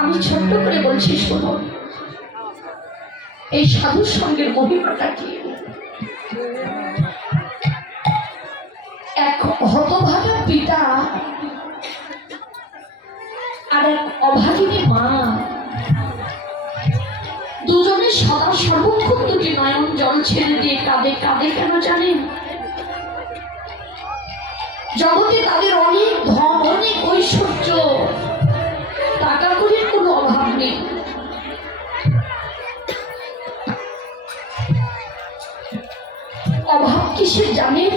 আমি ছোট্ট করে বলছি শোনো, এই সাধু সঙ্গের মহিমাটা কি। এক হতভাগা পিতা আর এক অভাগিনী মা, দুজনে সদা সর্বক্ষণ দুটি নয়ন জল ছেড়ে দিয়ে কাঁদে। কাঁদে কেন জানেন? জগতে তাদের অনেক ধন, অনেক ঐশ্বর্য, টাকা কড়ির কোনো অভাব নেই, অভাব কিসে জানেন?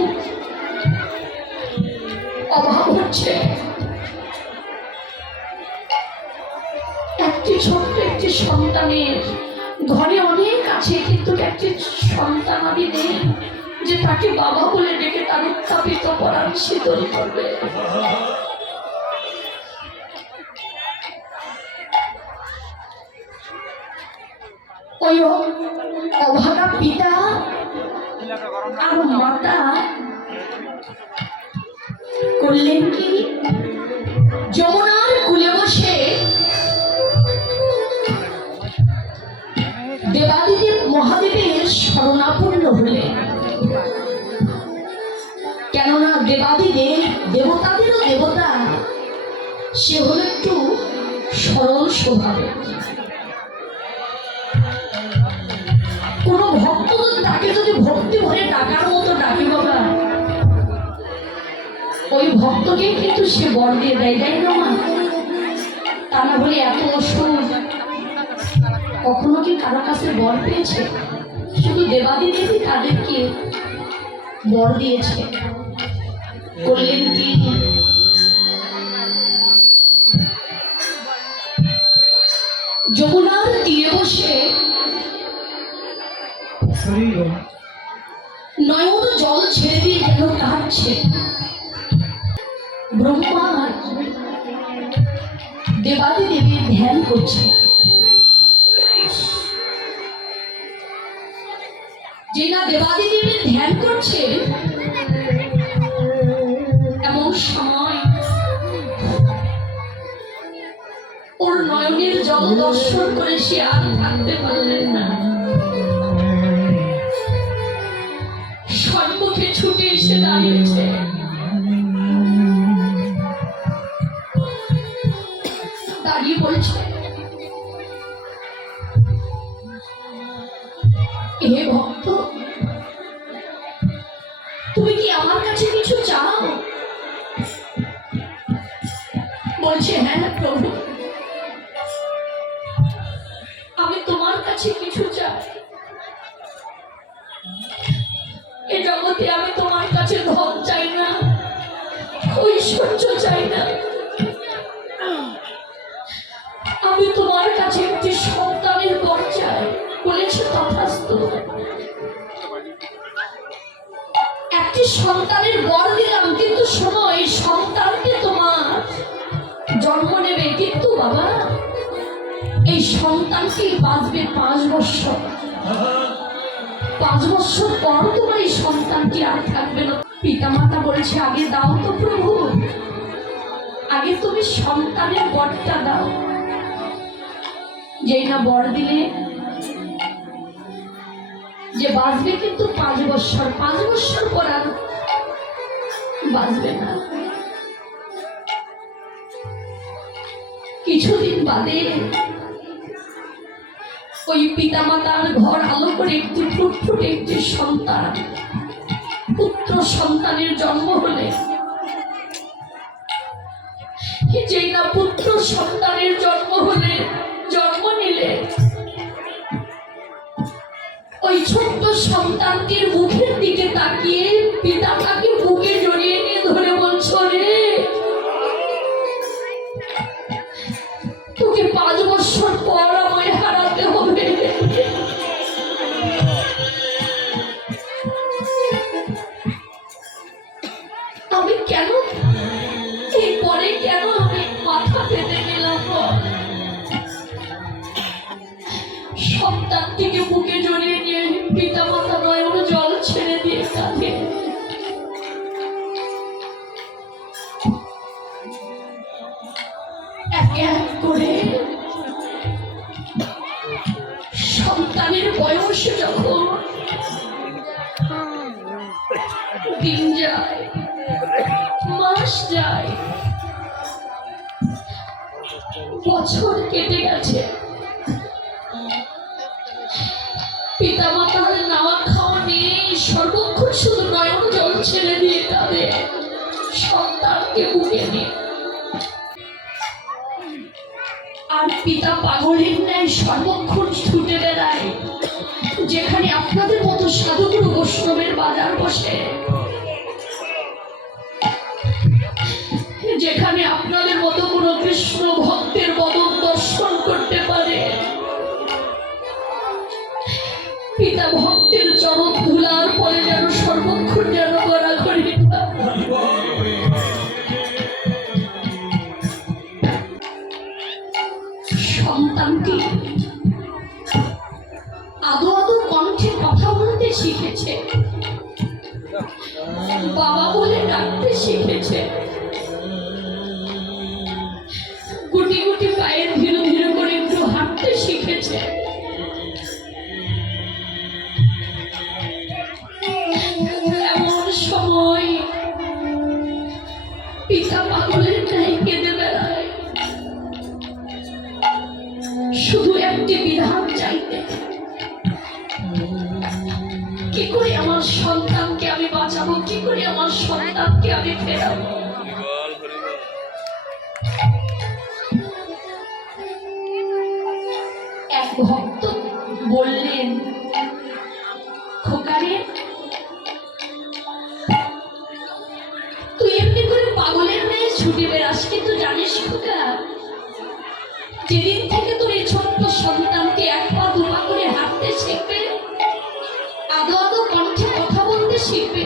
অভাব হচ্ছে একটি ছোট্ট একটি সন্তানের ঘরে অনেক আছে, কিন্তু একটি সন্তানাদি নেই যে তাকে বাবা বলে ডেকে তার উত্থাপিত করার শীতল করবে। ওই অভাগা পিতা আর মাতা করলেন কি, যমুনার কূলে বসে দেবাদিদেব মহাদেবের শরণাপন্ন হলেন। কেননা দেবাদিদেব দেবতাদেরও দেবতা, সে হল একটু সরল স্বভাবের। কোন ভক্ত তাকে যদি ভক্তি ভরে ডাকার মতো ডাকে বাবা, ওই ভক্তকে কিন্তু সে বর দিয়ে দেয়, দেয় না মা? তা না বলে এত সুর কখনো কি কারো কাছে বর পেয়েছে? শুধু দেবাদিদেবী তাদেরকে বর দিয়েছে। করলেন কি, যমুনার তীরে বসে নয়ন জল ছেড়ে দিয়ে যেন কাঁদছে। ব্রহ্মা দেবাদিদেবীর ধ্যান করছে। যে না দেবাদিদেবীর ধ্যান করছে, এমন সময় ওর নয়নের জল দর্শন করে সে আর থাকতে পারলেন না। সম্মুখে ছুটে এসে দাঁড়িয়েছে। দাঁড়িয়ে বলছে, হে ভক্ত, তুমি কি আমার কাছে কিছু চাও? বলছে, হ্যাঁ প্রভু, আমি তোমার কাছে কিছু চাই। এ জগতে আমি তোমার কাছে ধন চাই না, ঐশ্বর্য চাই না, আমি তোমার কাছে একটি সন্তানের বর চাই। বলেছে তথাস্তু। একটি সন্তানের বর দিলাম, কিন্তু শোনো, এই সন্তানকে তোমার জন্ম নেবে, কিন্তু বাবা এই সন্তানকে বাঁচবে 5 বছর। 5 বছর পর তোমার এই সন্তানটি আর থাকবে না। পিতামাতা বলছে, আগে দাও তো প্রভু, আগে তুমি সন্তানের বরটা দাও। যেই না বর দিলে যে বাঁচবে কিন্তু 5 বছর, 5 বছর পর আর বাঁচবে না। কিছুদিন বাদে ওই পিতামাতার ঘর আলো করে একটি ফুটফুটে একটি সন্তান, পুত্র সন্তানের জন্ম হলে, যেই না পুত্র সন্তানের জন্ম হলে, জন্ম নিলে, ওই ছোট্ট সন্তানটির মুখের দিকে তাকিয়ে পিতা তাকে বুকে জড়িয়ে নিয়ে ধরে বলছো, রে তোকে 5 বছর পর আমায় হারাতে হবে। আমি কেন এই পরে কেন আমি মাথা পেতে গেলাম? সন্তানটিকে বুকে জড়িয়ে নিয়ে পিতা মাতা নয়ন জল ছেড়ে দিয়ে কাঁদে। এক এক করে বয়সে যখন দিন যায়, মাস যায়, বছর কেটে গেছে, পিতা মাতার নাওয়া খাওয়া নেই, সর্বক্ষণ শুধু নয়ন জল ছেড়ে দিয়ে তাদের সন্তানকে বুকে নিয়ে। আর পিতা পাগলের ন্যায় সর্বক্ষণ ছুটে বেড়ায়, যেখানে আপনাদের মতো সাধুগুরু বৈষ্ণবের বাজার বসে, যেখানে আপনাদের মতো কোনো কৃষ্ণ ভক্তের বদন দর্শন করতে পারে, পিতা ভক্তের চরণ ধুলার পরে যেন সর্বক্ষণ যেন গড়াগড়ি। সন্তানটি আদো আদো কণ্ঠে কথা বলতে শিখেছে, বাবা বলে ডাকতে শিখেছে, গুটি গুটি পায়ের ধীরে ধীরে করে একটু হাঁটতে শিখেছে। এমন সময় পিতা পাগলের ন্যায় কেঁদে বেড়ায়, শুধু একটি বিধান চাইতে, কি করে আমার সন্তানকে আমি বাঁচাবো, কি করে আমার সন্তানকে আমি ফেরাবো। এক ভক্ত বললেন, খোকারে তুই এমনি করে পাগলের ন্যায় ছুটে বেড়াস, কিন্তু জানিস খোকা, যেদিন থেকে তোর এই ছোট্ট সন্তানকে এক পা দু পা করে হাঁটতে শিখবে, আদো আদো কণ্ঠে কথা বলতে শিখবে,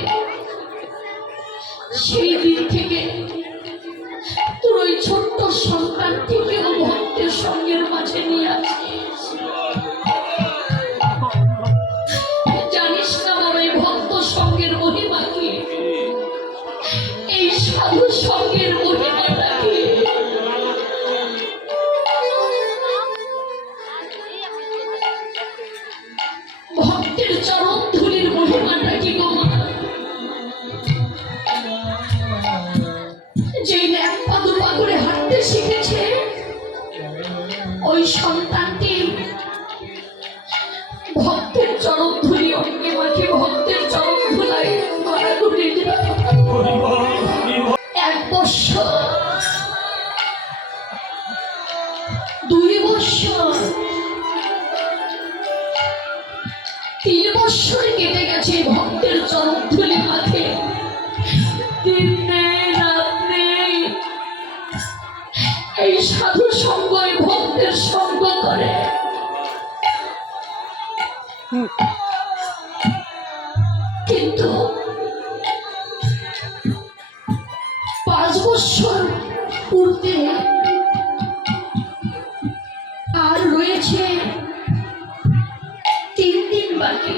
সেই দিন থেকে তোর ওই ছোট্ট সন্তানটিকেও ভক্তের সঙ্গের মাঝে নিয়ে আসিস। জানিস না বাবা, এই ভক্ত সঙ্গের মহিমা কি, এই সাধু সঙ্গের মহিমাটা কি। ভক্তের চরণ ধুলির মহিমাটা কি গো মা, যেই এক পা দু পা করে হাঁটতে শিখেছে, ওই সন্তানটি ভক্তের চরণ ধুলি অঙ্গে মাখে, ভক্তের চরণ ধুলাই গড়াগড়ি। 1 বছর, 2 বছর, 3 বছর কেটে গেছে ভক্তের চরণ ধুলি মাখে, দিন নেই রাত নেই এই সাধু সঙ্গ, এই ভক্তের সঙ্গ করে। কিন্তু 5 বছর পূর্বে আর রয়েছে 3 দিন বাকি।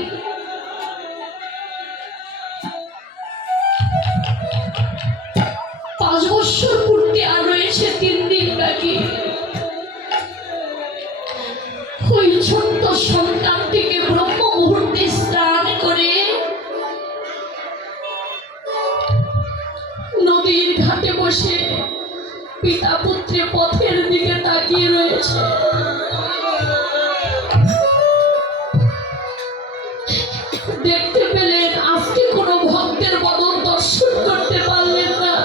5 বছর পূর্বে আর রয়েছে 3 দিন বাকি। ওই ছোট্ট সন্তানটিকে ব্রহ্ম মুহূর্তে স্নান করে নদীর ঘাটে বসে পিতা পুত্রে পথের দিকে তাকিয়ে রয়েছে। দেখতে পেলেন, আজকে কোনো ভক্তের বদন দর্শন করতে পারলেন না,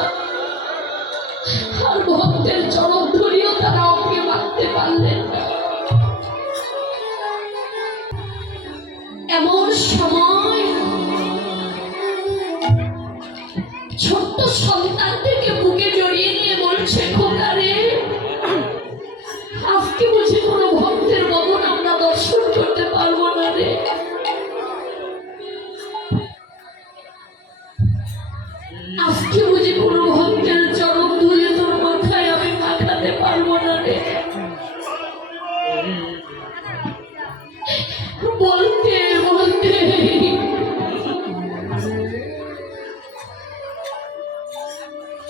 আর ভক্তের চরণ ধরিও তারা অঙ্গে মাখতে পারলেন না। এমন সময় ছোট্ট সন্তানটিকে বুকে জড়িয়ে নিয়ে বলছে, খোকারে আজকে বুঝি কোনো ভক্তের বদন আমরা দর্শন করতে পারবো না রে। আজকে বুঝি কোনো ভক্তের চরণ ধুলে তোর মাথায় আমি মাখাতে পারবো না রে। বলতে বলতে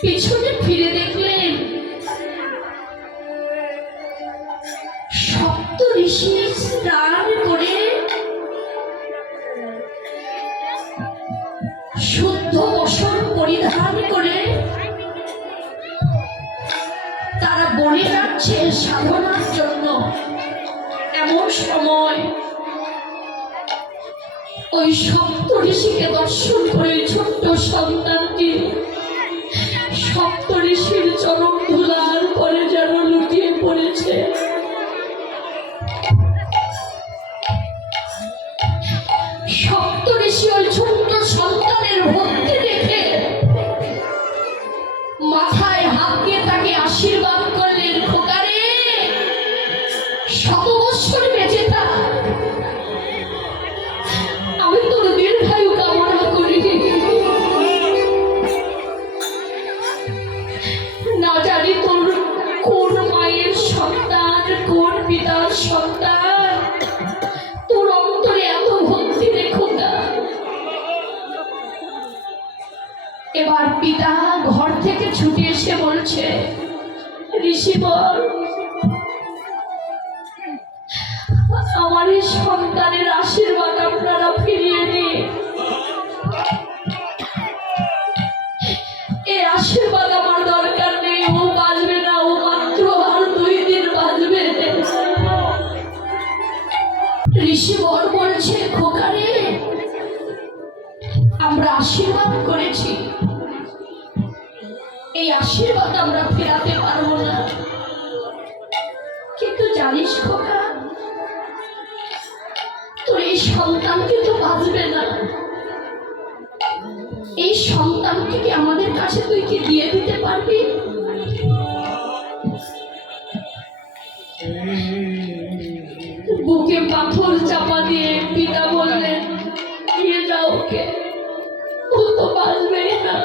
পিছনে ফিরে দেখলেন সপ্ত ঋষি স্নান করে ঘরে যাচ্ছে সাধনার জন্য। এমন সময় ওই সপ্ত ঋষিকে দর্শন করে ছোট্ট সন্তানটি সপ্ত ঋষির চরণ ধুলার পরে যেন লুটিয়ে পড়েছে। সপ্ত ঋষি ওই ছোট্ট সন্তানের ভক্তি দেখে মাথায় হাত দিয়ে তাকে আশীর্বাদ করলেন, খোকারে শত বৎসর বেঁচে থাক, আমি তোর দীর্ঘায়ু কামনা করি। না জানি তোর কোন মায়ের সন্তান, কোন পিতার সন্তান, তোর অন্তরে এত ভক্তি রে খোকা। এবার পিতা ঘর থেকে ছুটে এসে বলছে, ঋষিবর আমার এই সন্তানের আশীর্বাদ আপনারা ফিরিয়ে নিন। এই আশীর্বাদ আমার দরকার নেই, ও বাঁচবে না, ও মাত্র আর 2 দিন বাঁচবে। ঋষিবর বলছে, খোকারে আমরা আশীর্বাদ করেছি, এই আশীর্বাদ আমরা ফেরাতে পারবো না। কিন্তু জানিস খোকা, তোর এই সন্তান কিন্তু বাঁচবে না। এই সন্তানকে কি আমাদের কাছে তুই কি দিয়ে দিতে পারবি? বুকে পাথর চাপা দিয়ে পিতা বললেন, নিয়ে যাও ওকে, ও তো বাঁচবেই না।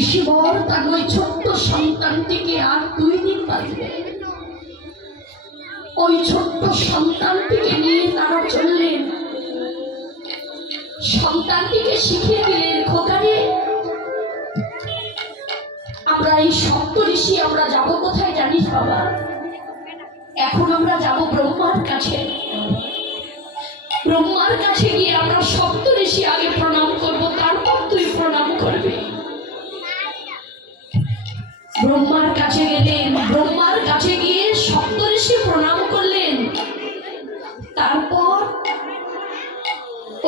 ঋষিবর তার ওই ছোট্ট সন্তানটিকে আর 2 দিন বাঁচবে, ওই ছোট্ট সন্তানটিকে নিয়ে তারা চললেন। সন্তানটিকে শিখিয়ে দিলেন, খোকারে আমরা এই সপ্ত ঋষি আমরা যাব কোথায় জানিস বাবা? এখন আমরা যাব ব্রহ্মার কাছে। ব্রহ্মার কাছে গিয়ে আমরা সপ্ত ঋষি আগে প্রণাম করব, তারপর তুই প্রণাম করবি। ব্রহ্মার কাছে গেলেন, ব্রহ্মার কাছে গিয়ে সপ্ত ঋষি প্রণাম করলেন। তারপর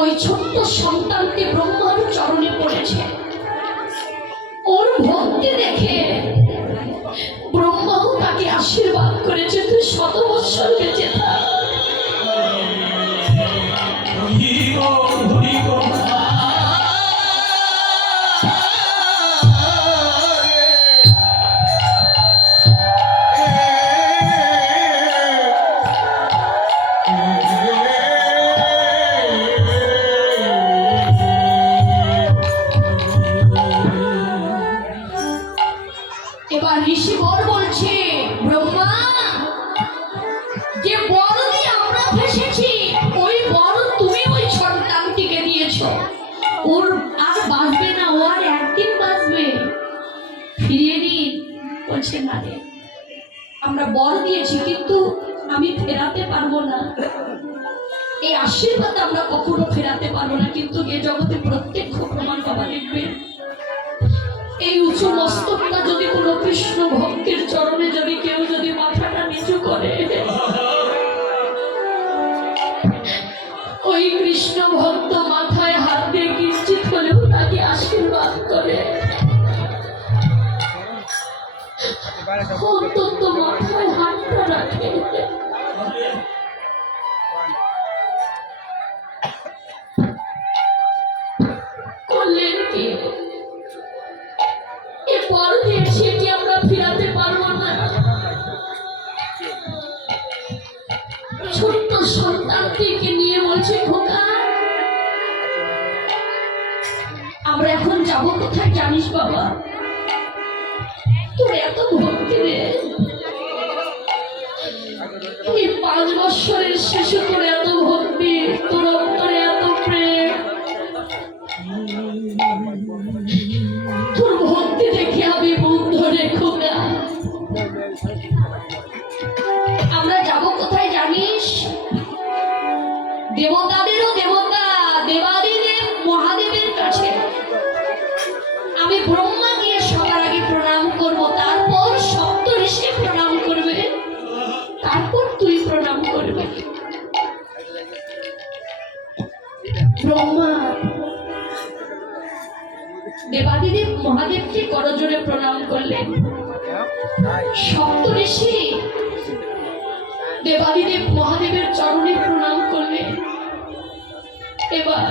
ওই ছোট্ট সন্তানটি ব্রহ্মার চরণে পড়েছে। ওর ভক্তি দেখে ব্রহ্মাও তাকে আশীর্বাদ করেছে, তুই 100 বৎসর বেঁচে থাক। এবার ঋষিবর বলছে, ব্রহ্মা যে বর দিয়ে আমরা ফেসেছি, ওই বর তুমি ওই সন্তানটিকে দিয়েছ, ওর আর বাঁচবে না, ও আর 1 দিন বাঁচবে, ফিরিয়ে নিন। বলছে, না রে, আমরা বর দিয়েছি কিন্তু আমি ফেরাতে পারবো না, এই আশীর্বাদ আমরা কখনো ফেরাতে পারবো না। কিন্তু এ জগতে প্রত্যক্ষ প্রমাণ বাবা দেখবে, এই উঁচু মস্তকটা যদি কোনো কৃষ্ণ ভক্তের চরণে যদি কেউ যদি মাথাটা নিচু করে, ওই কৃষ্ণ ভক্ত মাথায় হাত দিয়ে কিঞ্চিত হলেও তাকে আশীর্বাদ করে, অন্তত মাথায় হাতটা রাখে। করলেন কি? এরপর সেটি আমরা ফিরাতে পারবো না। ছোট্ট সন্তানটিকে নিয়ে বলছে, খোকা আমরা এখন যাব কোথায় জানিস বাবা? তোর এত ভক্তি রে, এই 5 বৎসরের শিশু তোর এত ভক্তি, তোর অন্তরে এত প্রেম, তোর ভক্তি দেখে আমি মুগ্ধ রে খোকা। আমরা যাব কোথায় জানিস? দেবতাদেরও দেবতা, দেবাদিদেব দেবাদিদেব মহাদেবকে করজোড়ে প্রণাম করলেন। সপ্তঋষি দেবাদিদেব মহাদেবের চরণে প্রণাম করলেন। এবার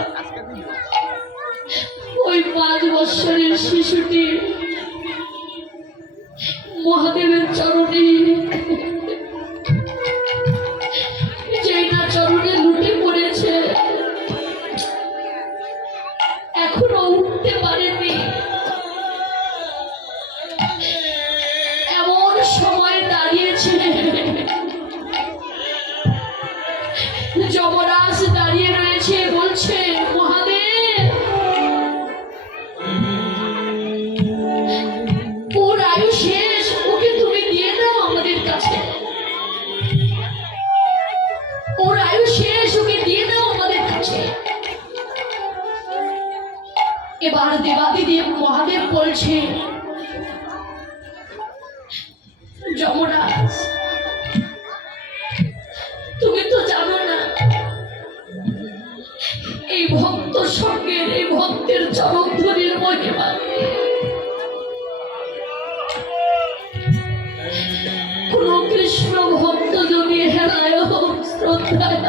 ওই 5 বৎসরের শিশুটি মহাদেবের চরণে, যেই না চরণে লুটে পড়েছে, এখনো উঠতে পারেনি। এমন সময় দাঁড়িয়েছে, যমরাজ দাঁড়িয়ে রয়েছে, বলছে মহাদেব, ওর আয়ু শেষ, ওকে তুমি দিয়ে দাও আমাদের কাছে। ওর আয়ু শেষ, ওকে দিয়ে দাও আমাদের কাছে। এবার দেবাদিদেব মহাদেব বলছে, যমরাজ তুমি তো জানো না এই ভক্ত সঙ্গের, এই ভক্তের চরণধরির মহিমা। কোন কৃষ্ণ ভক্ত যদি হেলায় শ্রদ্ধায়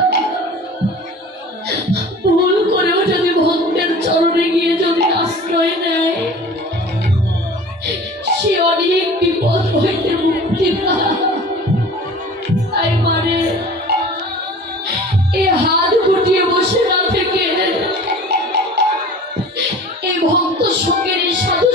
ভুল করেও যদি ভক্তের চরণে গিয়ে যদি আশ্রয় নেয়, সে অনেক বিপদ হইতে মুক্তি পায়। তাই মানে এই হাত গুটিয়ে বসে না থেকে এই ভক্ত সঙ্গের, এই সাধু